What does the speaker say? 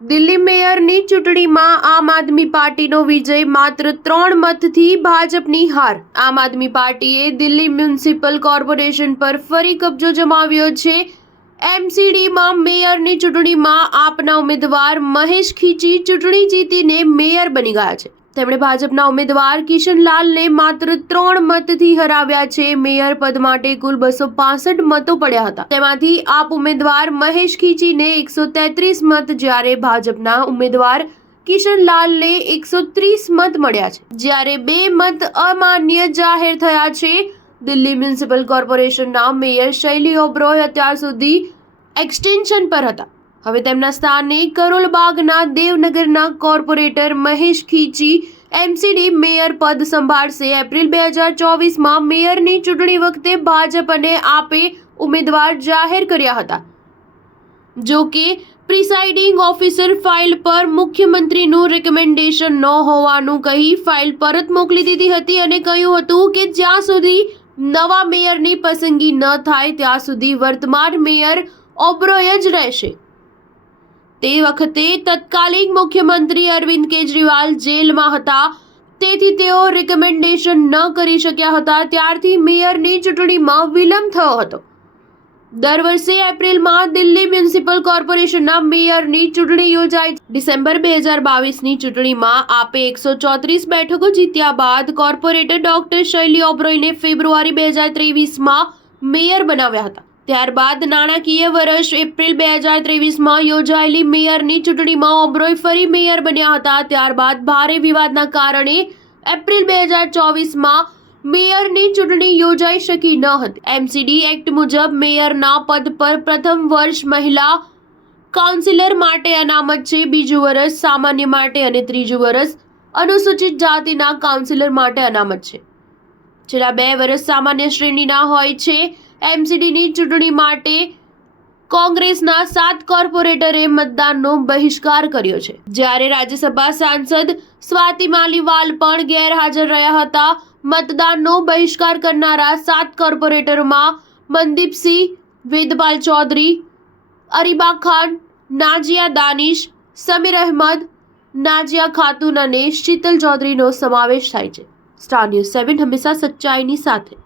દિલ્હી મેયરની ચૂંટણીમાં આમ આદમી પાર્ટીનો વિજય માત્ર 3 મતથી ભાજપની હાર। આમ આદમી પાર્ટીએ દિલ્હી મ્યુનિસિપલ કોર્પોરેશન પર ફરી કબજો જમાવ્યો છે। એમસીડીમાં મેયરની ચૂંટણીમાં આપના ઉમેદવાર મહેશ ખીચી ચૂંટણી જીતીને મેયર બની ગયા છે। તેમણે ભાજપના ઉમેદવાર કિશનલાલને માત્ર 3 મતથી હરાવ્યા છે। મેયર પદ માટે કુલ 265 મતો પડ્યા હતા, તેમાંથી આપ ઉમેદવાર મહેશ ખીચીને 133 મત, જ્યારે ભાજપના ઉમેદવાર કિશનલાલને 130 મત મળ્યા છે, જ્યારે 2 મત અમાન્ય જાહેર થયા છે। દિલ્હી મ્યુનિસિપલ કોર્પોરેશનના મેયર શૈલી ઓબરોય અત્યાર સુધી એક્સટેન્શન પર હતા। હવે તેમના સ્થાને કરોલબાગના દેવનગરના કોર્પોરેટર મહેશ ખીચી એમસીડી મેયર પદ સંભાળશે। એપ્રિલ 2024માં મેયરની ચૂંટણી વખતે ભાજપ અને આપે ઉમેદવાર જાહેર કર્યા હતા, જો કે પ્રિસાઇડિંગ ઓફિસર ફાઇલ પર મુખ્યમંત્રીનું રેકમેન્ડેશન ન હોવાનું કહી ફાઇલ પરત મોકલી દીધી હતી અને કહ્યું હતું કે જ્યાં સુધી નવા મેયરની પસંદગી ન થાય ત્યાં સુધી વર્તમાન મેયર ઓબરોય જ રહેશે। તે વખતે તત્કાલીન મુખ્યમંત્રી અરવિંદ કેજરીવાલ જેલમાં હતા, તેથી તેઓ રેકમેન્ડેશન ન કરી શક્યા હતા। ત્યારથી મેયરની ચૂંટણીમાં વિલંબ થયો હતો। દર વર્ષે એપ્રિલમાં દિલ્હી મ્યુનિસિપલ કોર્પોરેશનના મેયરની ચૂંટણી યોજાય। ડિસેમ્બર 2022ની ચૂંટણીમાં આપે 134 બેઠકો જીત્યા બાદ કોર્પોરેટર ડોક્ટર શૈલી ઓબરોયને ફેબ્રુઆરી 2023માં મેયર બનાવ્યા હતા। ત્યારબાદ નાણાકીય વર્ષ એપ્રિલ 2023માં યોજાયેલી મેયરની ચૂંટણીમાં ઓબરોય ફરી મેયર બન્યા હતા। ત્યારબાદ ભારે વિવાદના કારણે એપ્રિલ 2024માં મેયરની ચૂંટણી યોજાઈ શકી ન હતી। એમસીડી એક્ટ મુજબ મેયરના પદ પર પ્રથમ વર્ષ મહિલા કાઉન્સિલર માટે અનામત છે, બીજું વર્ષ સામાન્ય માટે અને ત્રીજું વર્ષ અનુસૂચિત જાતિના કાઉન્સિલર માટે અનામત છે। છેલ્લા 2 વર્ષ સામાન્ય શ્રેણીના હોય છે। એમસીડીની ચૂંટણી માટે કોંગ્રેસના 7 કોર્પોરેટરે મતદાનનો બહિષ્કાર કર્યો છે, જ્યારે રાજ્યસભા સાંસદ સ્વાતિ માલીવાલ પણ ગેરહાજર રહ્યા હતા। મતદાનનો બહિષ્કાર કરનારા 7 કોર્પોરેટરોમાં મનદીપસિંહ, વેદપાલ ચૌધરી, અરીબા ખાન, નાજિયા દાનિશ, સમીર અહેમદ, નાજિયા ખાતુન અને શીતલ ચૌધરીનો સમાવેશ થાય છે। સ્ટાર ન્યૂઝ 7 હંમેશા સચ્ચાઈની સાથે।